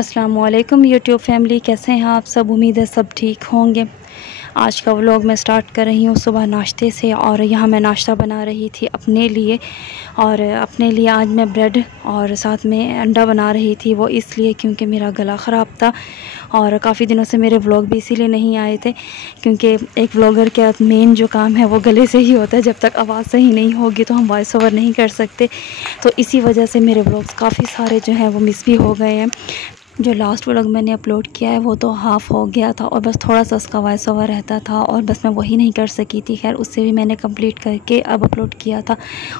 अस्सलामुअलैकुम YouTube family, कैसे हैं आप सब। उम्मीद है सब ठीक होंगे। आज का व्लॉग मैं स्टार्ट कर रही हूँ सुबह नाश्ते से। और यहाँ मैं नाश्ता बना रही थी अपने लिए। और अपने लिए आज मैं ब्रेड और साथ में अंडा बना रही थी। वो इसलिए क्योंकि मेरा गला ख़राब था और काफ़ी दिनों से मेरे व्लॉग भी इसीलिए नहीं आए थे, क्योंकि एक व्लॉगर का मेन जो काम है वो गले से ही होता है। जब तक आवाज़ सही नहीं होगी तो हम वॉइस ओवर नहीं कर सकते। तो इसी वजह से मेरे व्लॉग्स काफ़ी सारे जो हैं वो मिस भी हो गए हैं। जो लास्ट व्लॉग मैंने अपलोड किया है वो तो हाफ़ हो गया था और बस थोड़ा सा उसका वॉइस ओवर रहता था और बस मैं वही नहीं कर सकी थी। खैर उससे भी मैंने कंप्लीट करके अब अपलोड किया था।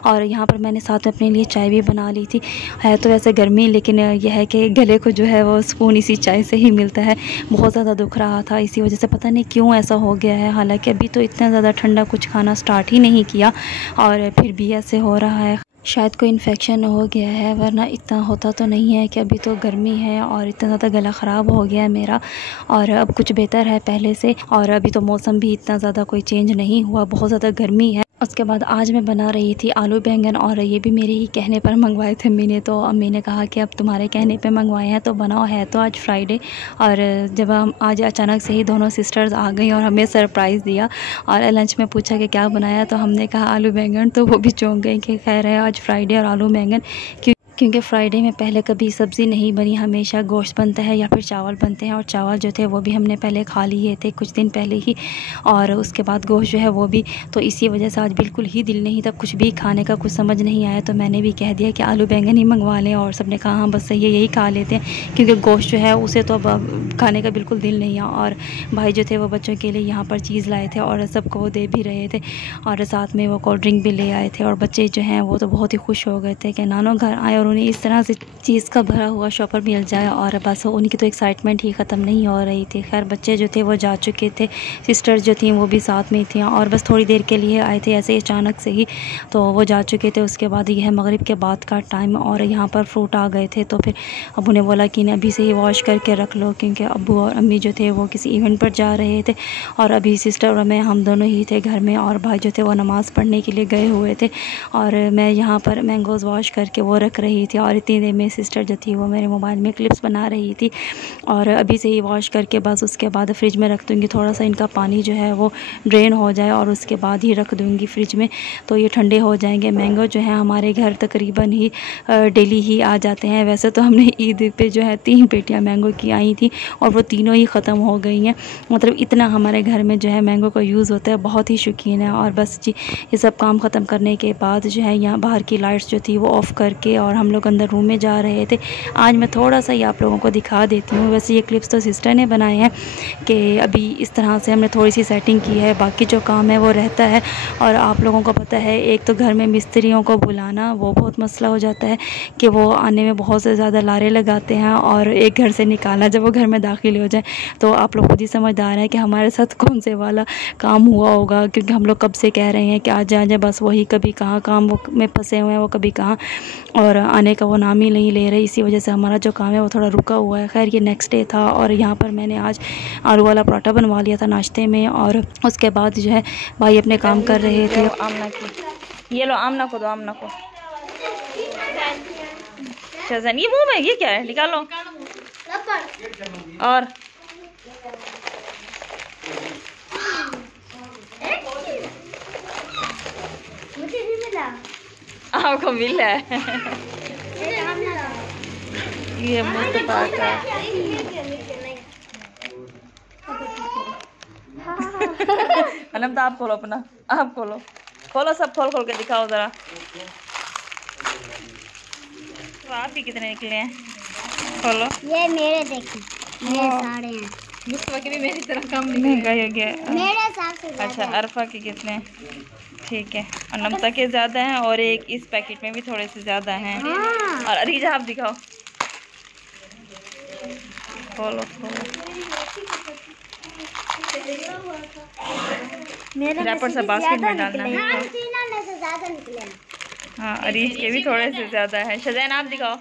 और यहाँ पर मैंने साथ में अपने लिए चाय भी बना ली थी। है तो वैसे गर्मी, लेकिन यह है कि गले को जो है वो सुकून इसी चाय से ही मिलता है। बहुत ज़्यादा दुख रहा था, इसी वजह से पता नहीं क्यों ऐसा हो गया है। हालाँकि अभी तो इतना ज़्यादा ठंडा कुछ खाना स्टार्ट ही नहीं किया और फिर भी ऐसे हो रहा है। शायद कोई इन्फेक्शन हो गया है, वरना इतना होता तो नहीं है कि अभी तो गर्मी है और इतना ज़्यादा गला ख़राब हो गया है मेरा। और अब कुछ बेहतर है पहले से। और अभी तो मौसम भी इतना ज़्यादा कोई चेंज नहीं हुआ, बहुत ज़्यादा गर्मी है। उसके बाद आज मैं बना रही थी आलू बैंगन, और ये भी मेरे ही कहने पर मंगवाए थे अम्मी ने। तो अम्मी ने कहा कि अब तुम्हारे कहने पे मंगवाए हैं तो बनाओ। है तो आज फ्राइडे, और जब हम आज अचानक से ही दोनों सिस्टर्स आ गई और हमें सरप्राइज़ दिया और लंच में पूछा कि क्या बनाया, तो हमने कहा आलू बैंगन। तो वो भी चौंक गई कि खैर है आज फ्राइडे और आलू बैंगन, क्योंकि फ़्राइडे में पहले कभी सब्ज़ी नहीं बनी, हमेशा गोश्त बनता है या फिर चावल बनते हैं। और चावल जो थे वो भी हमने पहले खा लिए थे कुछ दिन पहले ही, और उसके बाद गोश्त जो है वो भी। तो इसी वजह से आज बिल्कुल ही दिल नहीं था कुछ भी खाने का, कुछ समझ नहीं आया। तो मैंने भी कह दिया कि आलू बैंगन ही मंगवा लें, और सब ने कहा हाँ बस सही है यही खा लेते हैं, क्योंकि गोश्त जो है उसे तो अब खाने का बिल्कुल दिल नहीं है। और भाई जो थे वो बच्चों के लिए यहाँ पर चीज़ लाए थे और सबको वो दे भी रहे थे, और साथ में वो कोल्ड ड्रिंक भी ले आए थे। और बच्चे जो हैं वो तो बहुत ही खुश हो गए थे कि नानो घर आए और उन्हें इस तरह से चीज़ का भरा हुआ शॉपर मिल जाए। और बस उनकी तो एक्साइटमेंट ही ख़त्म नहीं हो रही थी। खैर बच्चे जो थे वो जा चुके थे, सिस्टर्स जो थी वो भी साथ में थी, और बस थोड़ी देर के लिए आए थे ऐसे अचानक से ही, तो वो जा चुके थे। उसके बाद यह है मगरिब के बाद का टाइम, और यहाँ पर फ्रूट आ गए थे। तो फिर अबू ने बोला कि अभी से ही वॉश करके रख लो, क्योंकि अबू और अम्मी जो थे वो किसी इवेंट पर जा रहे थे, और अभी सिस्टर और मैं हम दोनों ही थे घर में, और भाई जो थे वो नमाज़ पढ़ने के लिए गए हुए थे। और मैं यहाँ पर मैंगोज़ वॉश करके वो रख रही थी, और इतनी देर में सिस्टर जो थी वो मेरे मोबाइल में क्लिप्स बना रही थी। और अभी से ही वॉश करके बस उसके बाद फ्रिज में रख दूँगी, थोड़ा सा इनका पानी जो है वो ड्रेन हो जाए, और उसके बाद ही रख दूँगी फ्रिज में, तो ये ठंडे हो जाएंगे। मैंगो जो है हमारे घर तकरीबन ही डेली ही आ जाते हैं। वैसे तो हमने ईद पे जो है 3 पेटियाँ मैंगो की आई थी, और वो तीनों ही ख़त्म हो गई हैं। मतलब इतना हमारे घर में जो है मैंगो का यूज़ होता है, बहुत ही शौकीन है। और बस जी ये सब काम ख़त्म करने के बाद जो है यहाँ बाहर की लाइट्स जो थी वो ऑफ़ करके और हम लोग अंदर रूम में जा रहे थे। आज मैं थोड़ा सा ये आप लोगों को दिखा देती हूँ। वैसे ये क्लिप्स तो सिस्टर ने बनाए हैं कि अभी इस तरह से हमने थोड़ी सी सेटिंग की है, बाकी जो काम है वो रहता है। और आप लोगों को पता है एक तो घर में मिस्त्रियों को बुलाना वो बहुत मसला हो जाता है कि वो आने में बहुत से ज़्यादा लारे लगाते हैं, और एक घर से निकालना जब वो घर में दाखिल हो जाए। तो आप लोग खुद ही समझदार हैं कि हमारे साथ कौन से वाला काम हुआ होगा, क्योंकि हम लोग कब से कह रहे हैं कि आ जाए, बस वही कभी कहाँ काम वो में फंसे हुए हैं, वो कभी कहाँ, और आने का वो नाम ही नहीं ले रहे। इसी वजह से हमारा जो काम है वो थोड़ा रुका हुआ है। खैर ये नेक्स्ट डे था, और यहाँ पर मैंने आज आलू वाला पराठा बनवा लिया था नाश्ते में। और उसके बाद जो है भाई अपने काम कर रहे थे। आमना की ये लो, आमना को दो, आमना को। शज़न ये मुंह में ये क्या है, निकालो। और मुझे भी मिला, आपको मिला है। ये मुस्तफा का अनम, तो आप खोलो अपना, आप खोलो, खोलो सब खोल खोल के दिखाओ जरा। तो आप ही कितने निकले हैं, खोलो। ये मेरे देखिए, मेरे सारे हैं। मुस्तफा के भी मेरी तरह कम नहीं गए। मेरे हिसाब से अच्छा अरफा के कितने, ठीक है। और नमता के ज़्यादा हैं, और एक इस पैकेट में भी थोड़े से ज़्यादा हैं। हाँ। और अरीजा आप दिखाओ, खोलो खोलो। मेरे रैपर से बास्केट में डालना है। हाँ, तीनों में से ज़्यादा निकले। हाँ अरीज के भी थोड़े से ज़्यादा है। शज़ैन आप दिखाओ,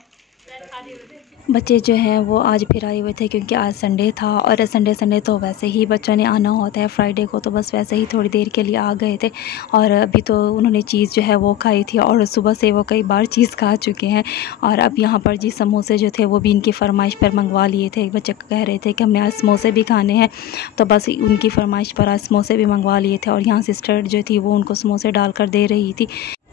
बच्चे जो हैं वो आज फिर आए हुए थे क्योंकि आज संडे था, और संडे तो वैसे ही बच्चों ने आना होता है फ्राइडे को, तो बस वैसे ही थोड़ी देर के लिए आ गए थे। और अभी तो उन्होंने चीज़ जो है वो खाई थी, और सुबह से वो कई बार चीज़ खा चुके हैं। और अब यहाँ पर जी समोसे जो थे वो भी इनकी फरमाइश पर मंगवा लिए थे। बच्चे कह रहे थे कि हमने आज समोसे भी खाने हैं, तो बस उनकी फरमाइश पर आज समोसे भी मंगवा लिए थे। और यहाँ सिस्टर जो थी वो उनको समोसे डाल कर दे रही थी।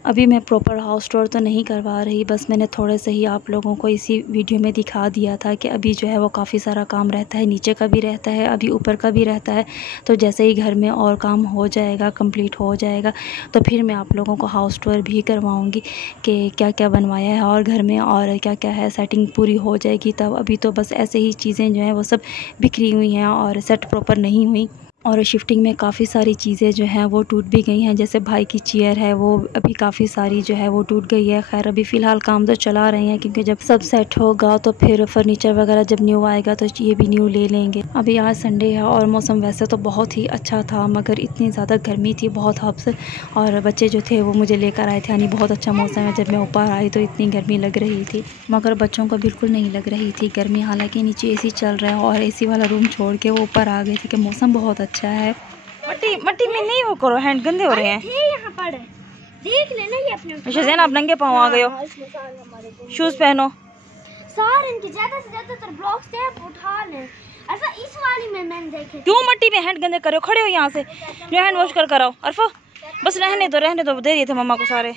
अभी मैं प्रॉपर हाउस टूर तो नहीं करवा रही, बस मैंने थोड़े से ही आप लोगों को इसी वीडियो में दिखा दिया था कि अभी जो है वो काफ़ी सारा काम रहता है, नीचे का भी रहता है, अभी ऊपर का भी रहता है। तो जैसे ही घर में और काम हो जाएगा, कंप्लीट हो जाएगा, तो फिर मैं आप लोगों को हाउस टूर भी करवाऊँगी कि क्या क्या बनवाया है और घर में और क्या क्या है, सेटिंग पूरी हो जाएगी तब। अभी तो बस ऐसे ही चीज़ें जो हैं वो सब बिखरी हुई हैं और सेट प्रॉपर नहीं हुई। और शिफ्टिंग में काफ़ी सारी चीज़ें जो हैं वो टूट भी गई हैं। जैसे भाई की चेयर है वो अभी काफ़ी सारी जो है वो टूट गई है। खैर अभी फ़िलहाल काम तो चला रहे हैं, क्योंकि जब सब सेट होगा तो फिर फर्नीचर वगैरह जब न्यू आएगा तो ये भी न्यू ले लेंगे। अभी आज संडे है और मौसम वैसे तो बहुत ही अच्छा था, मगर इतनी ज़्यादा गर्मी थी, बहुत हब्स। और बच्चे जो थे वो मुझे लेकर आए थे, यानी बहुत अच्छा मौसम है। जब मैं ऊपर आई तो इतनी गर्मी लग रही थी, मगर बच्चों को बिल्कुल नहीं लग रही थी गर्मी। हालाँकि नीचे AC चल रहा है और AC वाला रूम छोड़ के वो ऊपर आ गए थे कि मौसम बहुत अच्छा है। मट्टी में नहीं हो करो, हैंड गंदे हो रहे हैं। यहाँ पर देख लेना ये अपने। ज़ैन आप नंगे पाँव आ गए हो, शूज पहनो। सारे इनकी ज्यादा से ज्यादातर ब्लॉक्स थे, उठा ले। ऐसा इस वाली में मैंने देखे। क्यों मट्टी में हैंड गंदे करो, खड़े हो यहाँ से, जो हैंड वॉश कर कराओ। अरफा बस रहने दो, दे दिए थे मम्मा को सारे।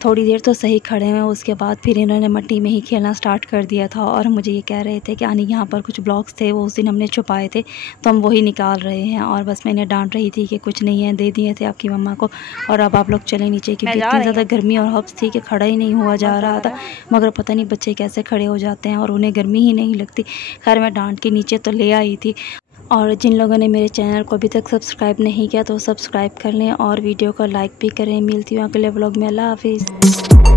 थोड़ी देर तो सही खड़े हैं, उसके बाद फिर इन्होंने मिट्टी में ही खेलना स्टार्ट कर दिया था। और मुझे ये कह रहे थे कि आनी यहाँ पर कुछ ब्लॉक्स थे वो उस दिन हमने छुपाए थे, तो हम वही निकाल रहे हैं। और बस मैंने डांट रही थी कि कुछ नहीं है, दे दिए थे आपकी मम्मा को। और अब आप लोग चले नीचे, क्योंकि इतनी ज़्यादा गर्मी और हब्स थी कि खड़ा ही नहीं हुआ जा रहा था। मगर पता नहीं बच्चे कैसे खड़े हो जाते हैं और उन्हें गर्मी ही नहीं लगती। खैर मैं डांट के नीचे तो ले आई थी। और जिन लोगों ने मेरे चैनल को अभी तक सब्सक्राइब नहीं किया तो सब्सक्राइब कर लें और वीडियो को लाइक भी करें। मिलती हूँ अगले व्लॉग में। अल्लाह हाफिज़।